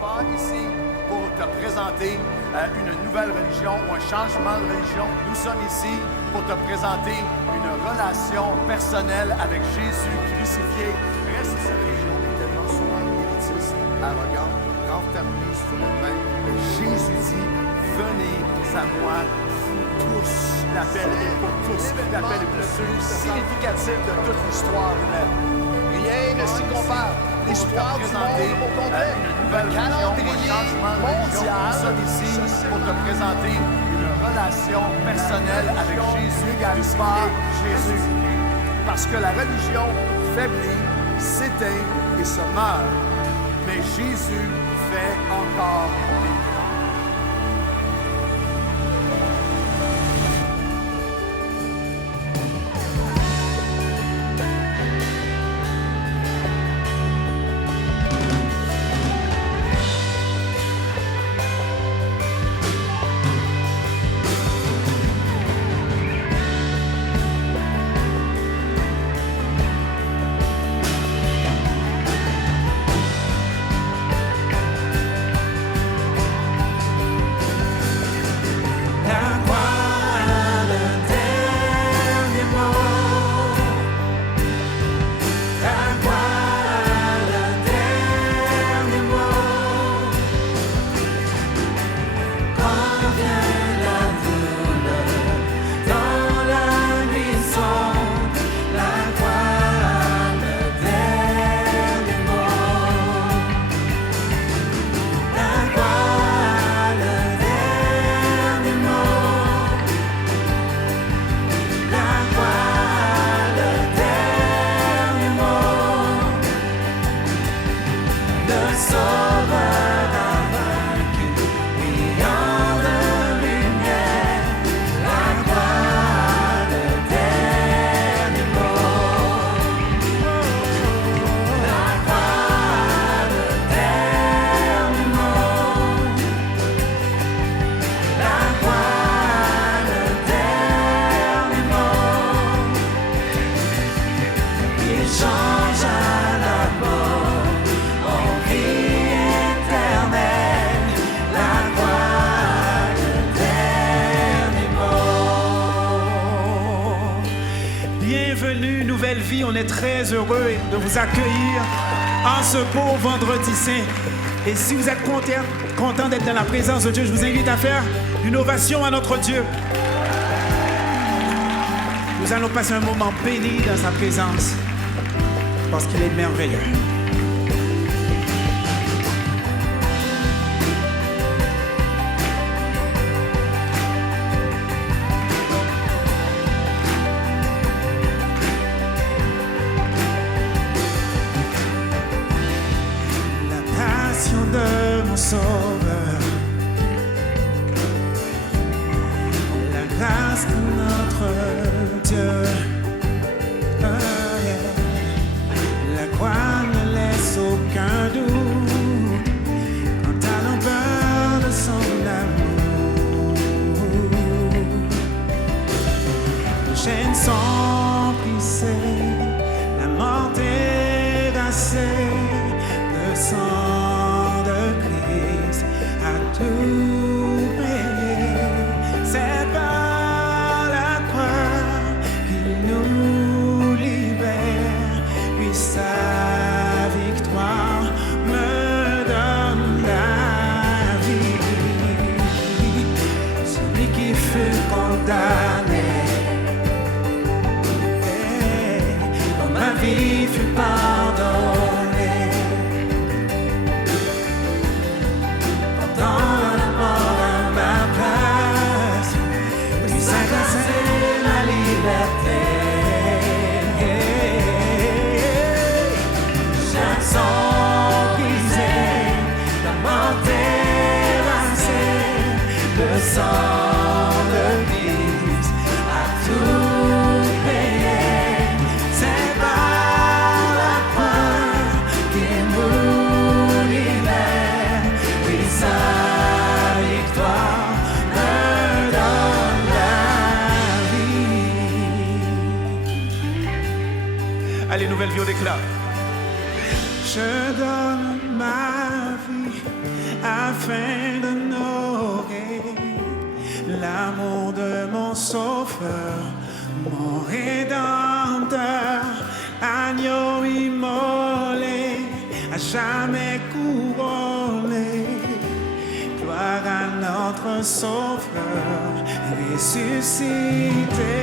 pas ici pour te présenter une nouvelle religion ou un changement de religion. Nous sommes ici pour te présenter une relation personnelle avec Jésus crucifié. Reste cette région qui est tellement souvent élitiste, arrogante, renfermée sur elle-même. Mais Jésus dit, venez à moi, vous tous. L'appel est pour tous. L'appel est le plus significatif de toute l'histoire humaine. Rien ne s'y compare. L'histoire du monde au complet, le calendrier mondial. Nous sommes ici pour te présenter une relation personnelle avec Jésus, par Jésus. Parce que la religion faiblit, s'éteint et se meurt. Mais Jésus fait encore des miracles. On est très heureux de vous accueillir en ce beau vendredi saint. Et si vous êtes content d'être dans la présence de Dieu, je vous invite à faire une ovation à notre Dieu. Nous allons passer un moment béni dans sa présence parce qu'il est merveilleux. De mon sauveur, la grâce de notre Dieu, la croix ne laisse aucun doute quant à l'ampleur de son amour. Les chaînes sont brisées, la mort terrassée, le sang tout payé, c'est par la croix qu'il nous libère, puis sa victoire me donne la vie. Celui qui fut condamné, comme ma vie fut pardonnée. Sang de Christ a tout payé, c'est par la croix qu'il nous libère, puis sa victoire me donne la vie. Allez, nouvelle vie au déclare. Je donne ma vie afin d'honorer l'amour de mon sauveur, mon rédempteur, agneau immolé, à jamais couronné. Gloire à notre sauveur ressuscité.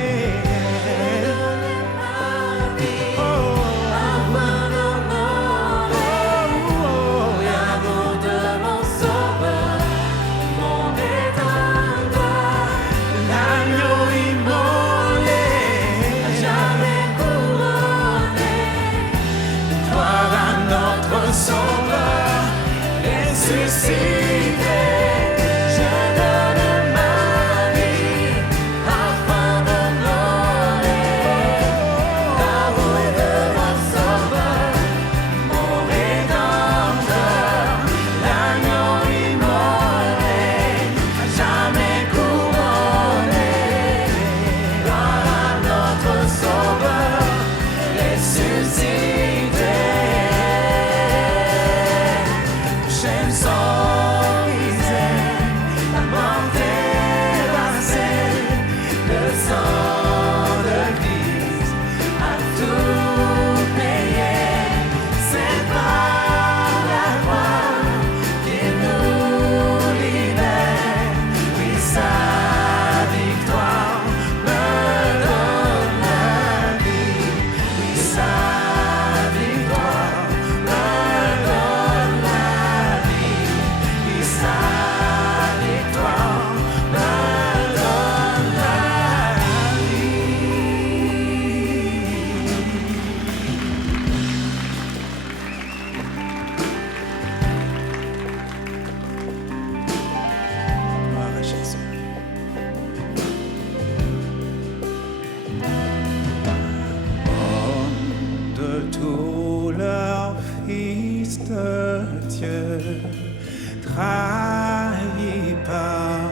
Trahi par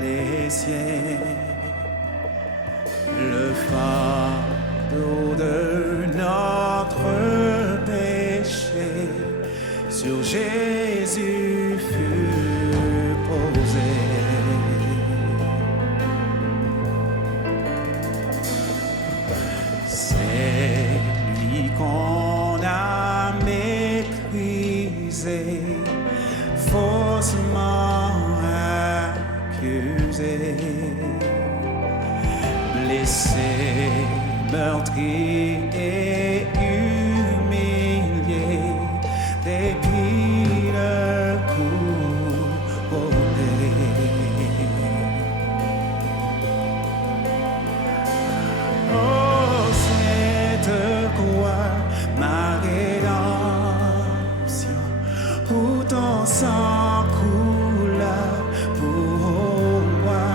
les siens, le fardeau de notre péché sur Jésus fut posé. C'est lui qu'on a méprisé, faussement accusé, blessé, meurtri et humilié, dépit le couronné. Oh, cette croix, ma rédemption, où ton sang coula pour moi,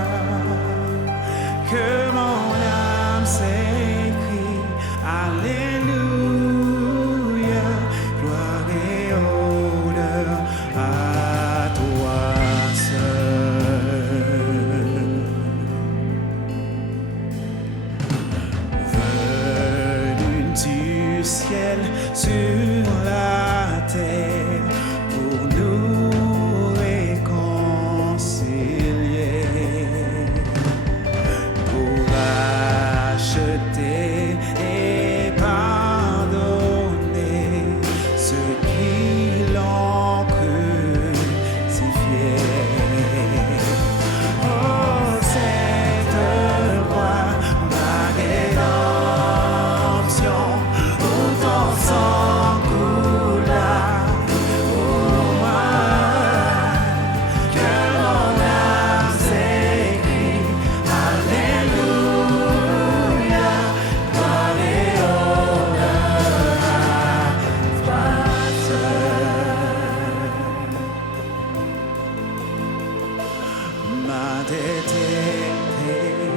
que mon âme s'écrie, Alléluia, gloire et honneur à toi seul. Venu du ciel sur la terre pour nous réconcilier, pour acheter et pardonner ceux qui l'ont crucifié. Oh, cette croix, ma rédemption, où ton sang coula pour moi, que mon âme s'écrie, Alléluia, gloire et honneur à toi seul. Ma dette est payée,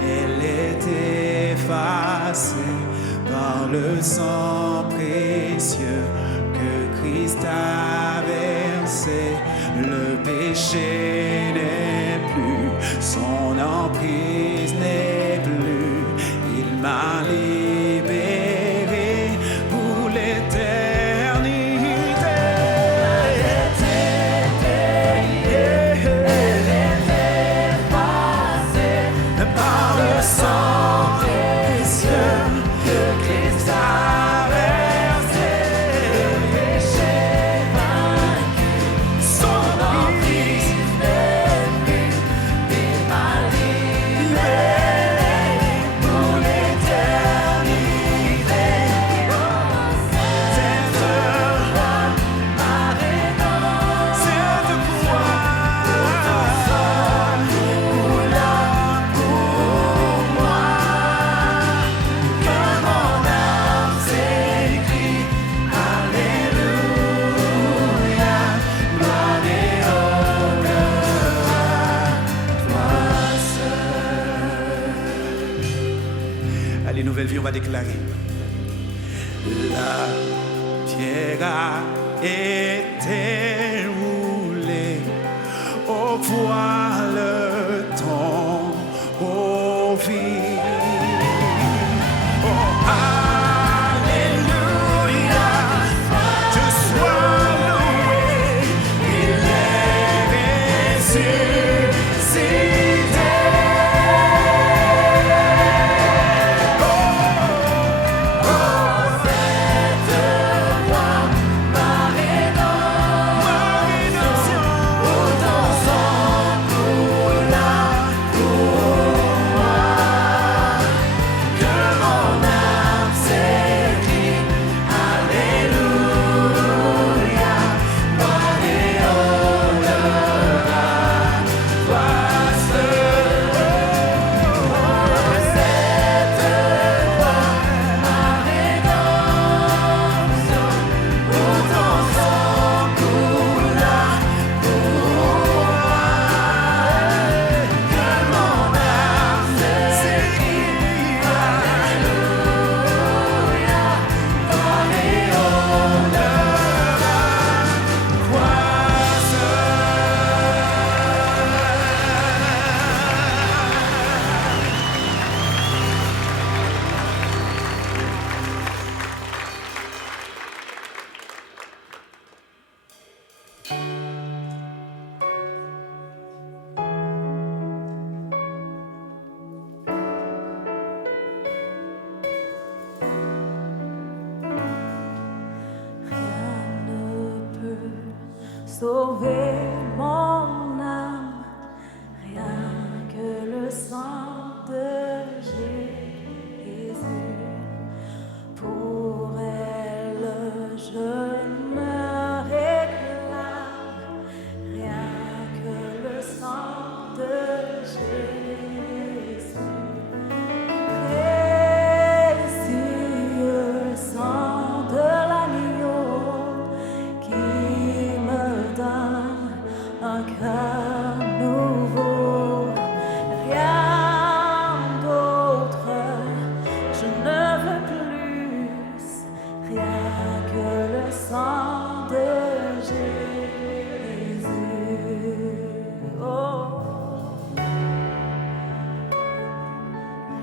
elle est effacée par le sang précieux que Christ a versé. Le péché n'est plus, son emprise n'est plus, il m'a libéré pour l'éternité. Ma dette est déclarer. La pierre a été roulée au voile ton au vide. Oh, alléluia, Dieu soit loué, il est ressuscité. Sauver mon âme, rien que le sang de Jésus. Pour elle, je me réclame, rien que le sang de Jésus. Précieux sang de l'agneau qui me donne un cœur nouveau, rien d'autre, je ne veux plus, rien que le sang de Jésus. Oh,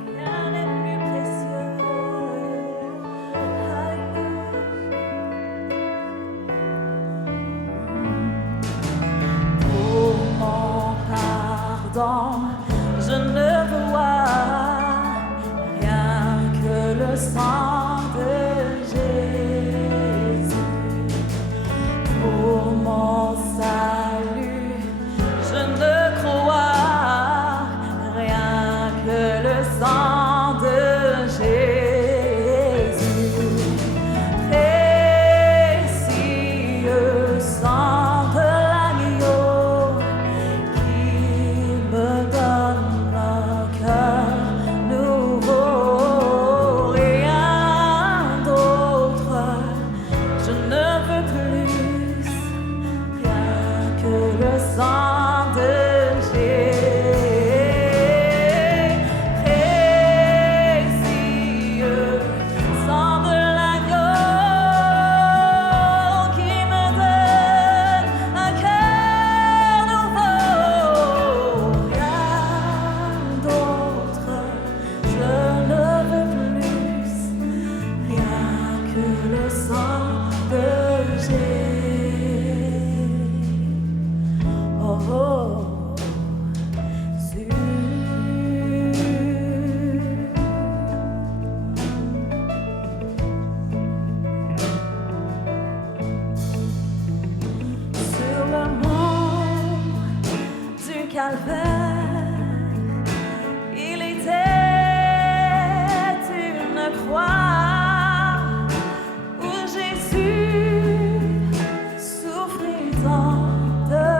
rien n'est plus précieux. Alléluia. Pour mon pardon, je ne vois rien que le sang de Jésus. Pour mon salut, je ne crois rien que le sang de Jésus. Précieux sang de l'agneau qui me donne un cœur nouveau, rien d'autre, je ne veux plus, rien que le sang de Jésus. Précieux sang de l'agneau qui me donne un cœur nouveau, rien d'autre, je ne veux plus, rien que le sang de Jésus. Oh, oh, sur le mont du Calvaire, il était une croix où Jésus souffrit tant de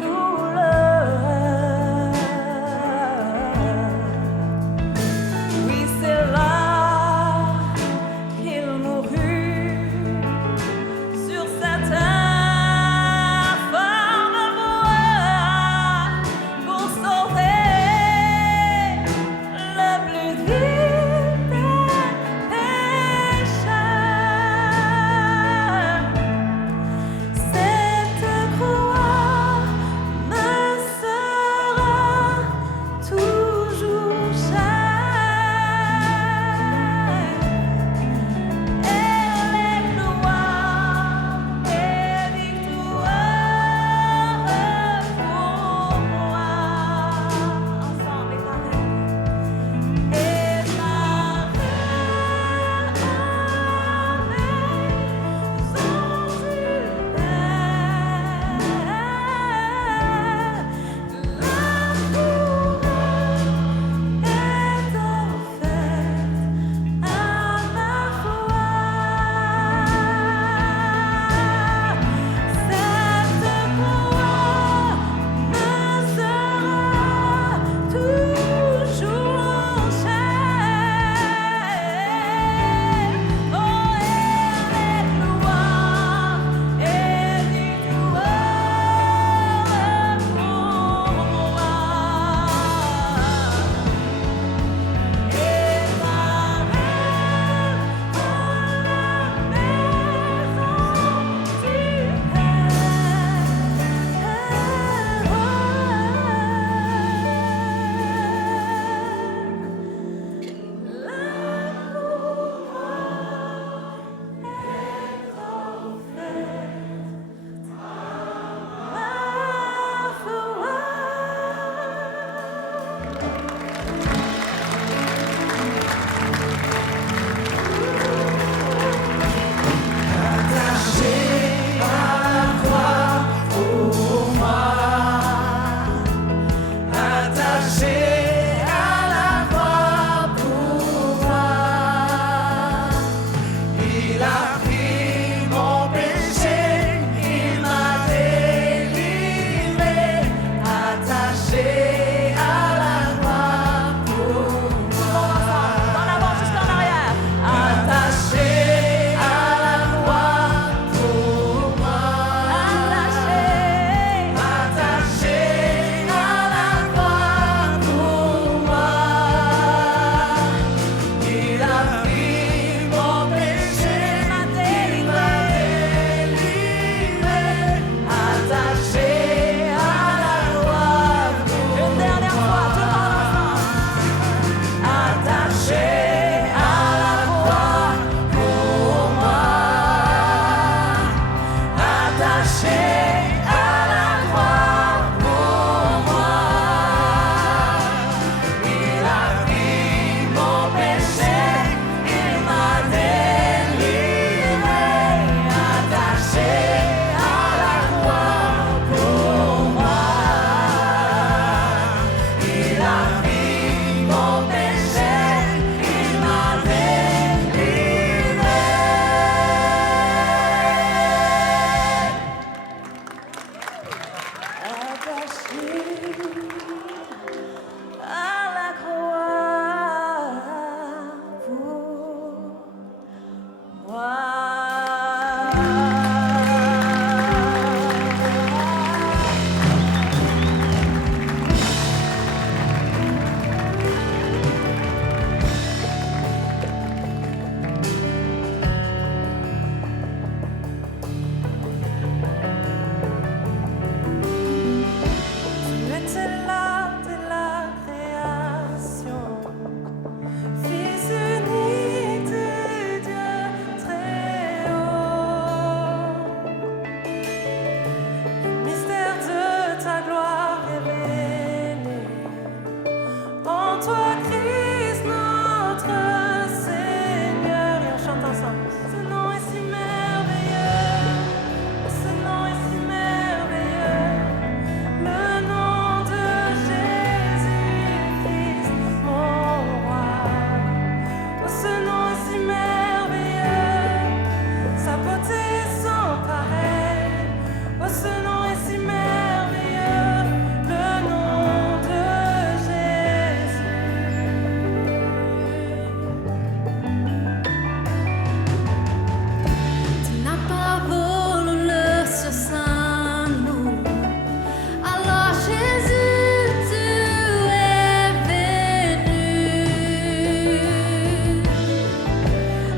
douleur. Oui, c'est là qu'il mourut sur cette informe voie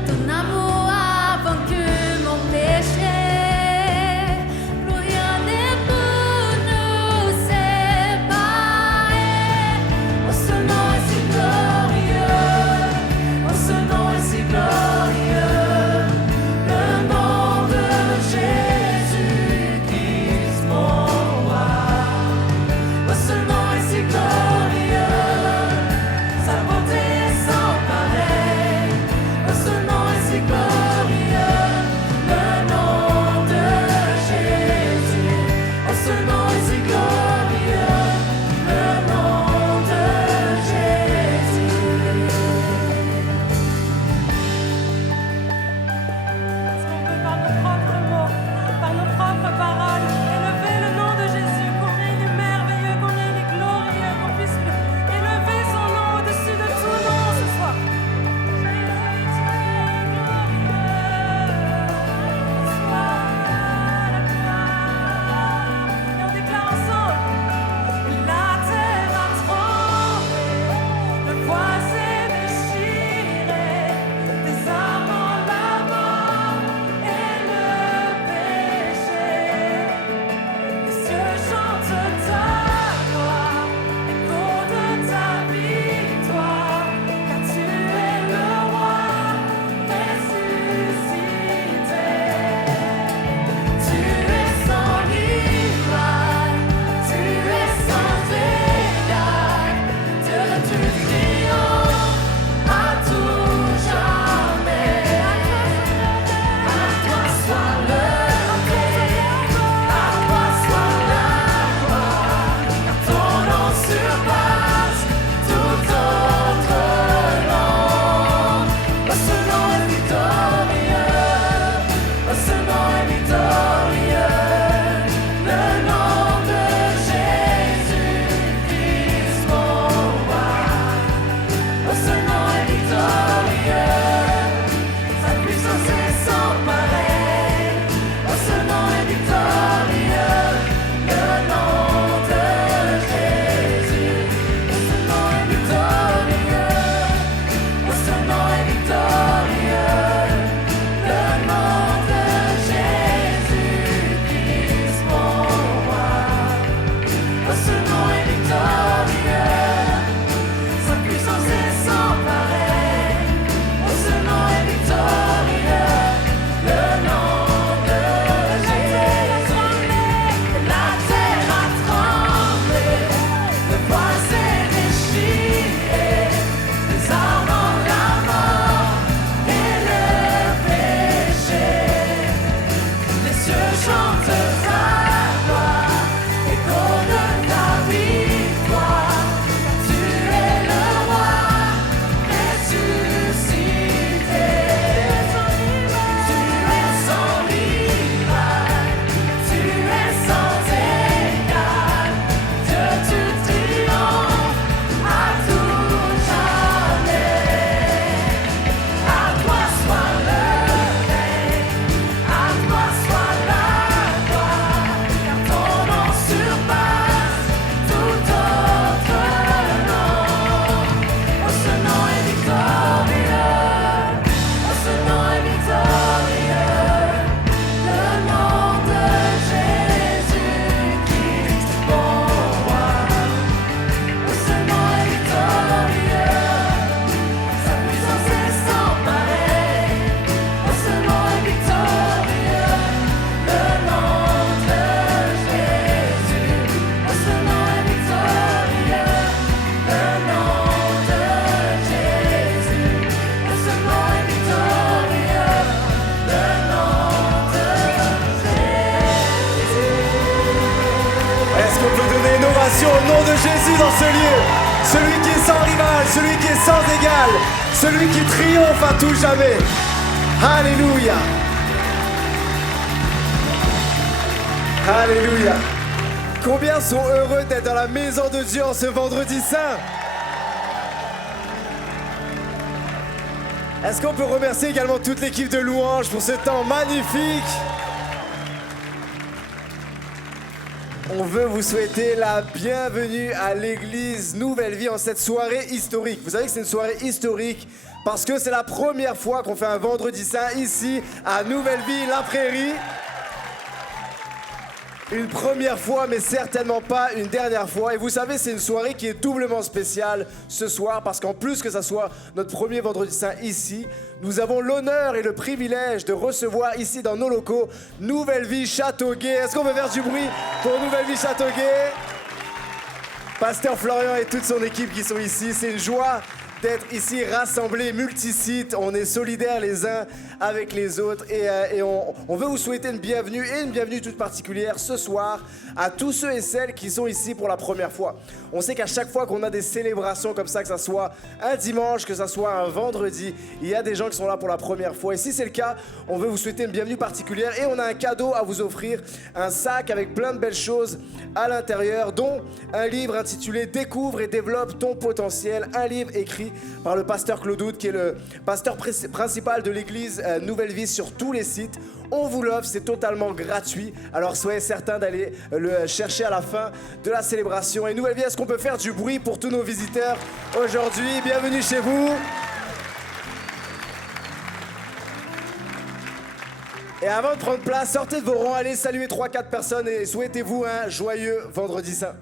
Ton amour a vaincu mon péché. Plus rien ne peut nous séparer. Oh, ce nom est si glorieux. Oh, ce nom est si glorieux. Le nom de Jésus-Christ, mon roi. Oh, ce nom est si glorieux. Sa bonté est sans pareil. Oh, ce nom est si glorieux. Le nom de Jésus. Oh, ce nom est si glorieux. Le nom de Jésus. Est-ce qu'on peut par nos propres mots, par nos propres paroles, élever le nom de Jésus, combien il est merveilleux, combien il est glorieux, qu'on puisse élever son nom au-dessus de tout nom ce soir. Jésus, tu es glorieux, sois la gloire. Et on déclare ensemble, la terre a tremblé, le poids s'est déchiré, désarmant la mort et le péché. Les cieux chantent ta gloire, écho de ta victoire, car tu es le roi ressuscité. Tu es sans rival, tu es sans égal, Dieu tu triomphes à tout jamais. À toi soit le règne, à toi soit la gloire, car ton nom surpasse tout autre nom. Oh, ce nom est victorieux, oh, ce nom est victorieux, le nom de Jésus-Christ, mon roi. Oh, ce nom est victorieux, sa puissance est sans pareil. Oh, ce nom est victorieux, le nom de Jésus. Oh, ce nom est victorieux, oh, ce nom est victorieux, le nom de Jésus-Christ, mon roi. Oh, ce nom est victorieux, sa puissance est sans pareil. Oh, ce nom est victorieux, le nom de Jésus. La terre a tremblé, le poids s'est déchiré, désarmant la mort et le péché. Les cieux chantent ta gloire, écho de ta victoire, car tu es le roi ressuscité. Tu es sans rival, tu es sans égal, Dieu tu triomphes à tout jamais. À toi soit le règne, à toi soit la gloire, car ton nom surpasse tout autre nom. Oh, ce nom est victorieux, oh, ce nom est victorieux, le nom de Jésus-Christ, mon roi. Oh, ce nom est victorieux, sa puissance est sans pareil. Oh, ce nom est victorieux, le nom de Jésus. Oh, ce nom est victorieux, le nom de Jésus. Oh, ce nom est victorieux, le nom de Jésus. Est-ce qu'on peut donner une ovation au nom de Jésus dans ce lieu? Celui qui est sans rival, celui qui est sans égal, celui qui triomphe à tout jamais. Alléluia. Alléluia. Combien sont heureux d'être dans la maison de Dieu en ce vendredi saint? Est-ce qu'on peut remercier également toute l'équipe de louanges pour ce temps magnifique? On veut vous souhaiter la bienvenue à l'église Nouvelle Vie en cette soirée historique. Vous savez que c'est une soirée historique parce que c'est la première fois qu'on fait un vendredi saint ici à Nouvelle Vie, la Prairie. Une première fois, mais certainement pas une dernière fois. Et vous savez, c'est une soirée qui est doublement spéciale ce soir parce qu'en plus que ça soit notre premier vendredi saint ici, nous avons l'honneur et le privilège de recevoir ici dans nos locaux Nouvelle Vie Châteauguay. Est-ce qu'on peut faire du bruit pour Nouvelle Vie Châteauguay? Pasteur Florian et toute son équipe qui sont ici, c'est une joie d'être ici rassemblés, multisites. On est solidaires les uns avec les autres et on veut vous souhaiter une bienvenue et une bienvenue toute particulière ce soir à tous ceux et celles qui sont ici pour la première fois. On sait qu'à chaque fois qu'on a des célébrations comme ça, que ça soit un dimanche, que ça soit un vendredi, il y a des gens qui sont là pour la première fois. Et si c'est le cas, on veut vous souhaiter une bienvenue particulière et on a un cadeau à vous offrir, un sac avec plein de belles choses à l'intérieur, dont un livre intitulé « Découvre et développe ton potentiel », un livre écrit par le pasteur Claude Houd, qui est le pasteur principal de l'église Nouvelle Vie sur tous les sites. On vous l'offre, c'est totalement gratuit, alors soyez certains d'aller le chercher à la fin de la célébration. Et Nouvelle Vie, est-ce qu'on peut faire du bruit pour tous nos visiteurs aujourd'hui? Bienvenue chez vous. Et avant de prendre place, sortez de vos rangs, allez saluer 3-4 personnes et souhaitez-vous un joyeux vendredi saint.